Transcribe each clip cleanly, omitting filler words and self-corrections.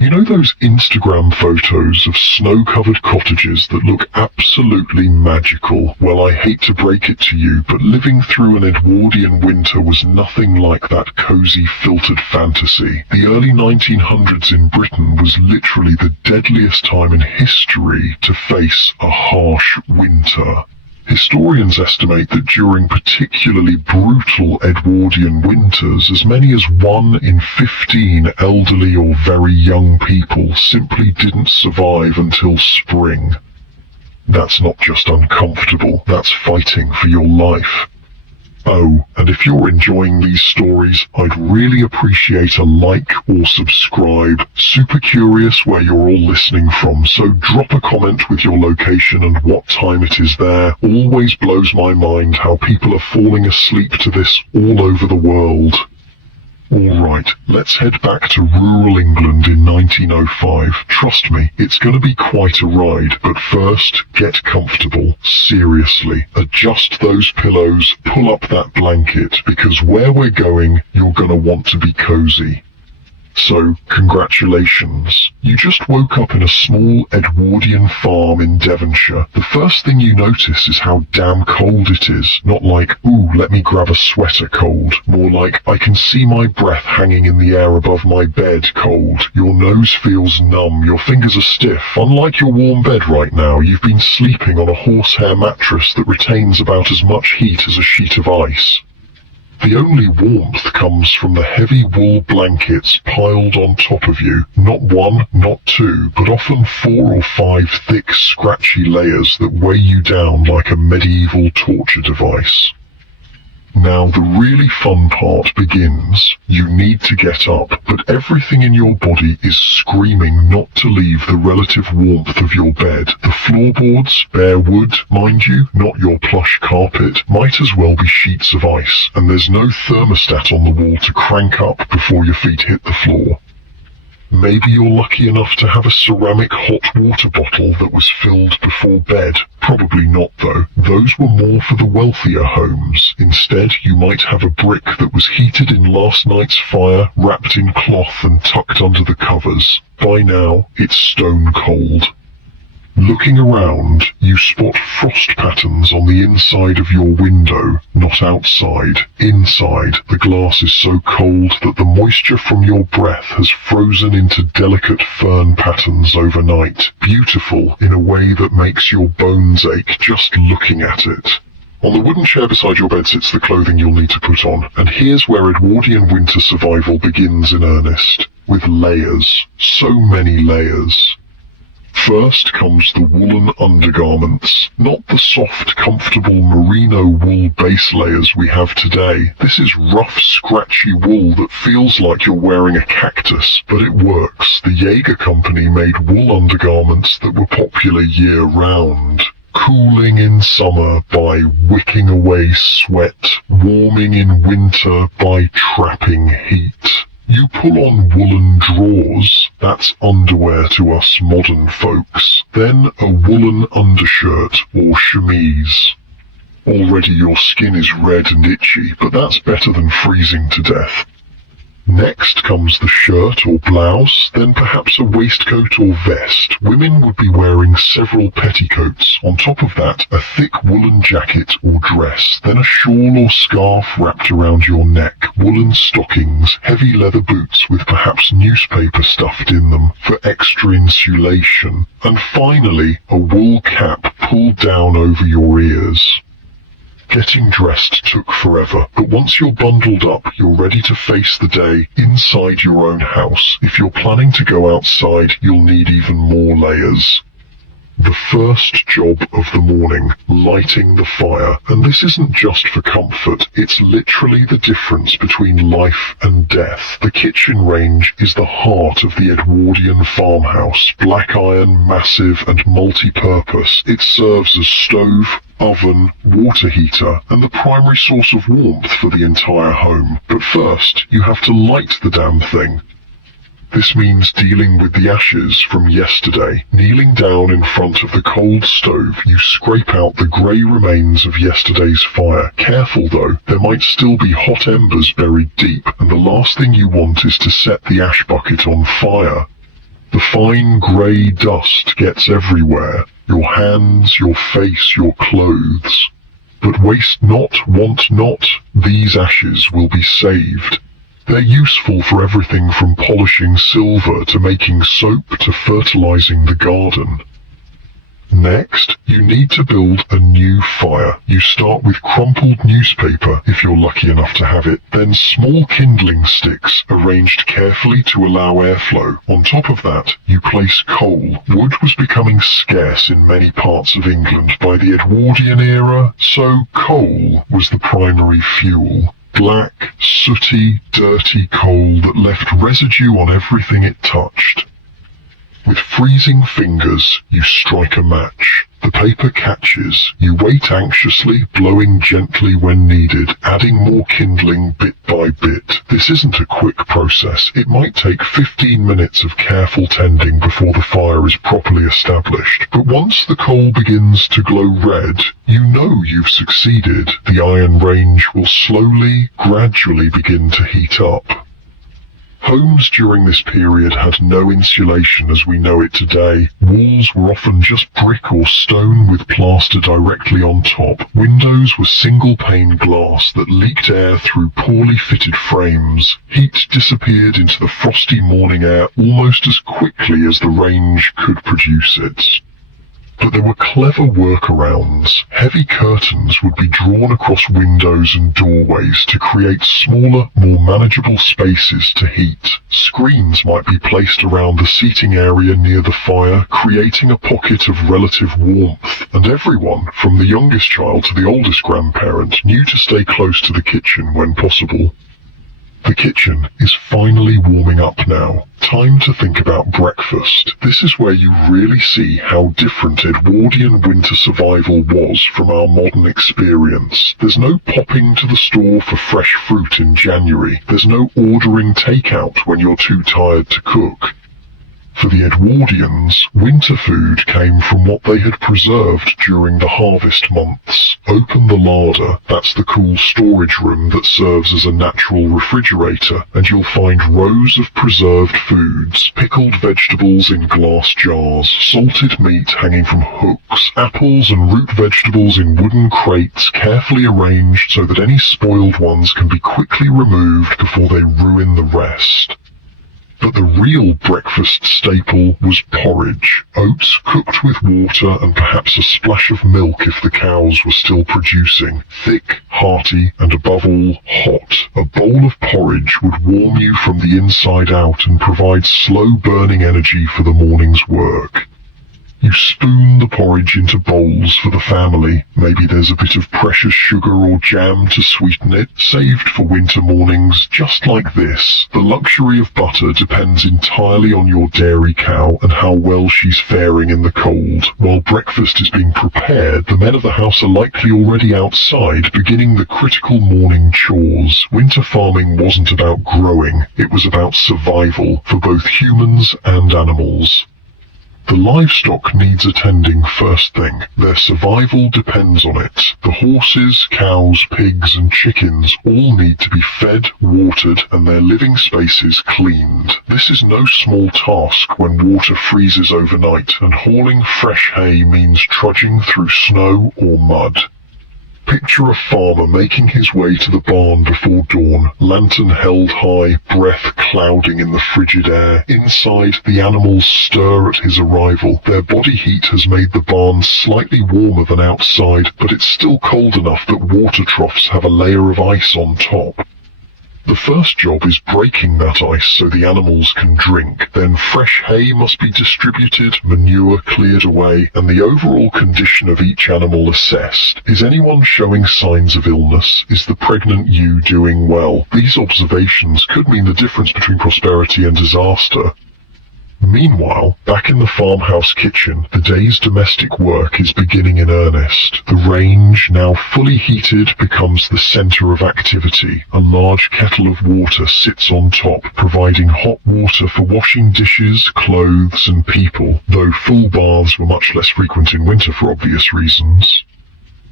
You know those Instagram photos of snow-covered cottages that look absolutely magical? Well, I hate to break it to you, but living through an Edwardian winter was nothing like that cozy, filtered fantasy. The early 1900s in Britain was literally the deadliest time in history to face a harsh winter. Historians estimate that during particularly brutal Edwardian winters, as many as 1 in 15 elderly or very young people simply didn't survive until spring. That's not just uncomfortable, that's fighting for your life. Oh, and if you're enjoying these stories, I'd really appreciate a like or subscribe. Super curious where you're all listening from, so drop a comment with your location and what time it is there. Always blows my mind how people are falling asleep to this all over the world. Alright, let's head back to rural England in 1905. Trust me, it's gonna be quite a ride, but first, get comfortable. Seriously, adjust those pillows, pull up that blanket, because where we're going, you're gonna want to be cozy. So, congratulations. You just woke up in a small Edwardian farm in Devonshire. The first thing you notice is how damn cold it is. Not like, ooh, let me grab a sweater cold. More like, I can see my breath hanging in the air above my bed cold. Your nose feels numb, your fingers are stiff. Unlike your warm bed right now, you've been sleeping on a horsehair mattress that retains about as much heat as a sheet of ice. The only warmth comes from the heavy wool blankets piled on top of you. Not 1, not 2, but often 4 or 5 thick, scratchy layers that weigh you down like a medieval torture device. Now the really fun part begins. You need to get up, but everything in your body is screaming not to leave the relative warmth of your bed. The floorboards, bare wood, mind you, not your plush carpet, might as well be sheets of ice, and there's no thermostat on the wall to crank up before your feet hit the floor. Maybe you're lucky enough to have a ceramic hot water bottle that was filled before bed. Probably not though. Those were more for the wealthier homes. Instead, you might have a brick that was heated in last night's fire, wrapped in cloth and tucked under the covers. By now, it's stone cold. Looking around, you spot frost patterns on the inside of your window, not outside. Inside, the glass is so cold that the moisture from your breath has frozen into delicate fern patterns overnight. Beautiful in a way that makes your bones ache just looking at it. On the wooden chair beside your bed sits the clothing you'll need to put on, and here's where Edwardian winter survival begins in earnest. With layers. So many layers. First comes the woolen undergarments, not the soft, comfortable merino wool base layers we have today. This is rough, scratchy wool that feels like you're wearing a cactus, but it works. The Jaeger company made wool undergarments that were popular year-round. Cooling in summer by wicking away sweat, warming in winter by trapping heat. You pull on woolen drawers, that's underwear to us modern folks, then a woolen undershirt or chemise. Already your skin is red and itchy, but that's better than freezing to death. Next comes the shirt or blouse, then perhaps a waistcoat or vest. Women would be wearing several petticoats. On top of that, a thick woolen jacket or dress, then a shawl or scarf wrapped around your neck, woolen stockings, heavy leather boots with perhaps newspaper stuffed in them for extra insulation, and finally a wool cap pulled down over your ears. Getting dressed took forever, but once you're bundled up, you're ready to face the day inside your own house. If you're planning to go outside, you'll need even more layers. The first job of the morning, lighting the fire. And this isn't just for comfort, it's literally the difference between life and death. The kitchen range is the heart of the Edwardian farmhouse. Black iron, massive and multi-purpose. It serves as stove, oven, water heater, and the primary source of warmth for the entire home. But first, you have to light the damn thing. This means dealing with the ashes from yesterday. Kneeling down in front of the cold stove, you scrape out the grey remains of yesterday's fire. Careful though, there might still be hot embers buried deep, and the last thing you want is to set the ash bucket on fire. The fine grey dust gets everywhere, your hands, your face, your clothes. But waste not, want not, these ashes will be saved. They're useful for everything from polishing silver to making soap to fertilizing the garden. Next, you need to build a new fire. You start with crumpled newspaper, if you're lucky enough to have it, then small kindling sticks arranged carefully to allow airflow. On top of that, you place coal. Wood was becoming scarce in many parts of England by the Edwardian era, so coal was the primary fuel. Black, sooty, dirty coal that left residue on everything it touched. With freezing fingers, you strike a match. The paper catches. You wait anxiously, blowing gently when needed, adding more kindling bit by bit. This isn't a quick process. It might take 15 minutes of careful tending before the fire is properly established. But once the coal begins to glow red, you know you've succeeded. The iron range will slowly, gradually begin to heat up. Homes during this period had no insulation as we know it today. Walls were often just brick or stone with plaster directly on top. Windows were single-pane glass that leaked air through poorly fitted frames. Heat disappeared into the frosty morning air almost as quickly as the range could produce it. But there were clever workarounds. Heavy curtains would be drawn across windows and doorways to create smaller, more manageable spaces to heat. Screens might be placed around the seating area near the fire, creating a pocket of relative warmth, and everyone, from the youngest child to the oldest grandparent, knew to stay close to the kitchen when possible. The kitchen is finally warming up now. Time to think about breakfast. This is where you really see how different Edwardian winter survival was from our modern experience. There's no popping to the store for fresh fruit in January. There's no ordering takeout when you're too tired to cook. For the Edwardians, winter food came from what they had preserved during the harvest months. Open the larder, that's the cool storage room that serves as a natural refrigerator, and you'll find rows of preserved foods, pickled vegetables in glass jars, salted meat hanging from hooks, apples and root vegetables in wooden crates carefully arranged so that any spoiled ones can be quickly removed before they ruin the rest. But the real breakfast staple was porridge, oats cooked with water and perhaps a splash of milk if the cows were still producing. Thick, hearty, and above all, hot. A bowl of porridge would warm you from the inside out and provide slow-burning energy for the morning's work. You spoon the porridge into bowls for the family. Maybe there's a bit of precious sugar or jam to sweeten it, saved for winter mornings just like this. The luxury of butter depends entirely on your dairy cow and how well she's faring in the cold. While breakfast is being prepared, the men of the house are likely already outside, beginning the critical morning chores. Winter farming wasn't about growing, it was about survival for both humans and animals. The livestock needs attending first thing. Their survival depends on it. The horses, cows, pigs and chickens all need to be fed, watered and their living spaces cleaned. This is no small task when water freezes overnight and hauling fresh hay means trudging through snow or mud. Picture a farmer making his way to the barn before dawn, lantern held high, breath clouding in the frigid air. Inside, the animals stir at his arrival. Their body heat has made the barn slightly warmer than outside, but it's still cold enough that water troughs have a layer of ice on top. The first job is breaking that ice so the animals can drink. Then fresh hay must be distributed, manure cleared away, and the overall condition of each animal assessed. Is anyone showing signs of illness? Is the pregnant ewe doing well? These observations could mean the difference between prosperity and disaster. Meanwhile, back in the farmhouse kitchen, the day's domestic work is beginning in earnest. The range, now fully heated, becomes the center of activity. A large kettle of water sits on top, providing hot water for washing dishes, clothes, and people, though full baths were much less frequent in winter for obvious reasons.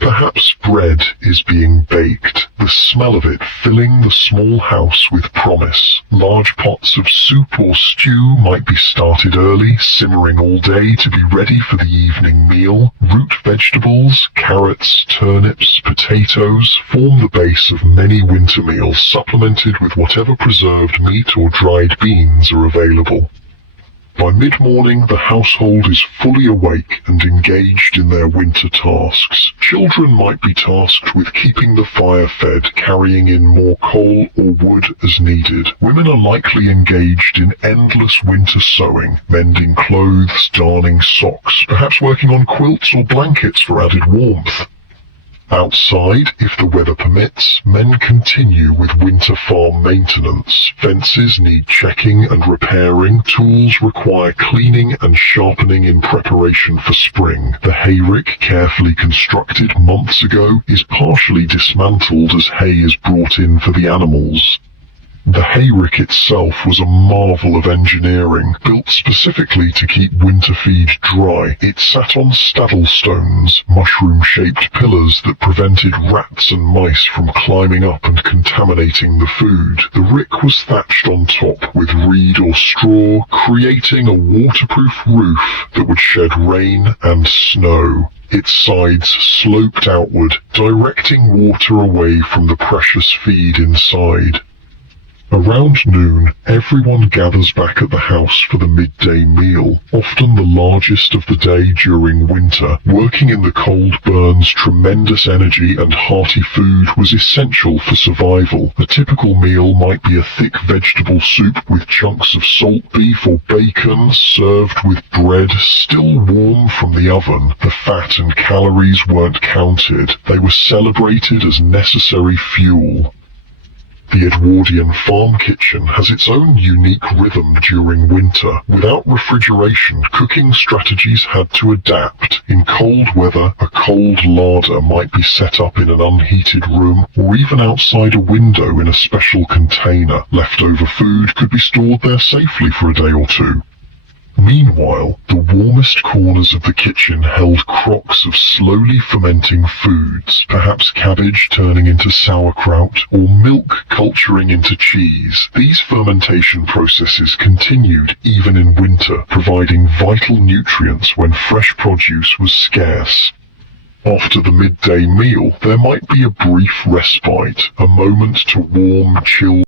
Perhaps bread is being baked, the smell of it filling the small house with promise. Large pots of soup or stew might be started early, simmering all day to be ready for the evening meal. Root vegetables, carrots, turnips, potatoes form the base of many winter meals, supplemented with whatever preserved meat or dried beans are available. By mid-morning, the household is fully awake and engaged in their winter tasks. Children might be tasked with keeping the fire fed, carrying in more coal or wood as needed. Women are likely engaged in endless winter sewing, mending clothes, darning socks, perhaps working on quilts or blankets for added warmth. Outside, if the weather permits, men continue with winter farm maintenance. Fences need checking and repairing, tools require cleaning and sharpening in preparation for spring. The hayrick, carefully constructed months ago, is partially dismantled as hay is brought in for the animals. The hayrick itself was a marvel of engineering, built specifically to keep winter feed dry. It sat on staddle stones, mushroom-shaped pillars that prevented rats and mice from climbing up and contaminating the food. The rick was thatched on top with reed or straw, creating a waterproof roof that would shed rain and snow. Its sides sloped outward, directing water away from the precious feed inside. Around noon, everyone gathers back at the house for the midday meal, often the largest of the day during winter. Working in the cold burns tremendous energy, and hearty food was essential for survival. A typical meal might be a thick vegetable soup with chunks of salt beef or bacon, served with bread still warm from the oven. The fat and calories weren't counted. They were celebrated as necessary fuel. The Edwardian farm kitchen has its own unique rhythm during winter. Without refrigeration, cooking strategies had to adapt. In cold weather, a cold larder might be set up in an unheated room, or even outside a window in a special container. Leftover food could be stored there safely for a day or two. Meanwhile, the warmest corners of the kitchen held crocks of slowly fermenting foods, perhaps cabbage turning into sauerkraut, or milk culturing into cheese. These fermentation processes continued even in winter, providing vital nutrients when fresh produce was scarce. After the midday meal, there might be a brief respite, a moment to warm, chill